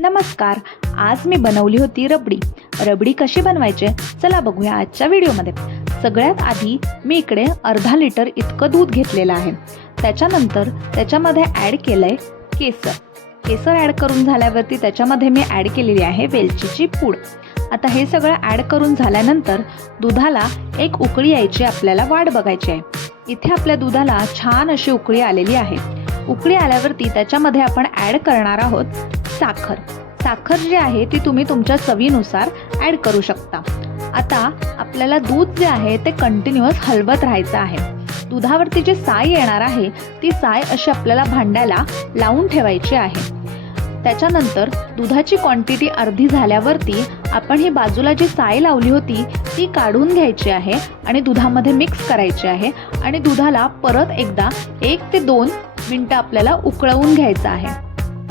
नमस्कार. आज मी बनवली होती रबडी. रबडी कशी बनवायची चला बघूया आजच्या व्हिडिओमध्ये. सगळ्यात आधी मी इकडे अर्धा लिटर इतकं दूध घेतलेलं आहे. त्याच्यानंतर त्याच्यामध्ये ॲड केलंय केसर. केसर ॲड करून झाल्यावरती त्याच्यामध्ये मी ॲड केलेली आहे वेलचीची पूड. आता हे सगळं ॲड करून झाल्यानंतर दुधाला एक उकळी यायची आपल्याला वाट बघायची आहे. इथे आपल्या दुधाला छान अशी उकळी आलेली आहे. उकळी आल्यावरती त्याच्यामध्ये आपण ॲड करणार आहोत साखर. साखर जी आहे ती तुम्ही तुमच्या चवीनुसार ॲड करू शकता. आता आपल्याला दूध जे आहे ते कंटिन्युअस हलवत राहायचं आहे. दुधावरती जी साय येणार आहे ती साय अशी आपल्याला भांड्याला लावून ठेवायची आहे. त्याच्यानंतर दुधाची क्वांटिटी अर्धी झाल्यावरती आपण ही बाजूला जी साय लावली होती ती काढून घ्यायची आहे आणि दुधामध्ये मिक्स करायची आहे आणि दुधाला परत एकदा 1 ते 2 मिनिटं आपल्याला उकळवून घ्यायचं आहे.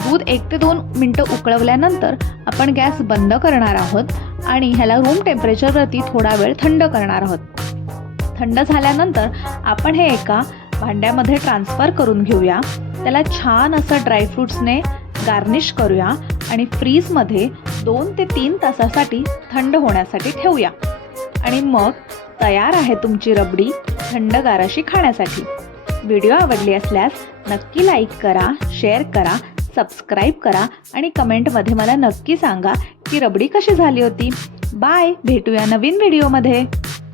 दूध 1 ते 2 मिनिटं उकळवल्यानंतर आपण गॅस बंद करणार आहोत आणि ह्याला रूम टेम्परेचरवरती थोडा वेळ थंड करणार आहोत. थंड झाल्यानंतर आपण हे एका भांड्यामध्ये ट्रान्सफर करून घेऊया. त्याला छान असं ड्रायफ्रूट्सने गार्निश करूया आणि फ्रीजमध्ये 2 ते 3 तासासाठी थंड होण्यासाठी ठेवूया. आणि मग तयार आहे तुमची रबडी थंडगार अशी खाण्यासाठी. व्हिडिओ आवडली असल्यास नक्की लाईक करा, शेअर करा, सबस्क्राईब करा आणि कमेंटमध्ये मला नक्की सांगा की रबडी कशी झाली होती. बाय, भेटूया नवीन व्हिडिओमध्ये.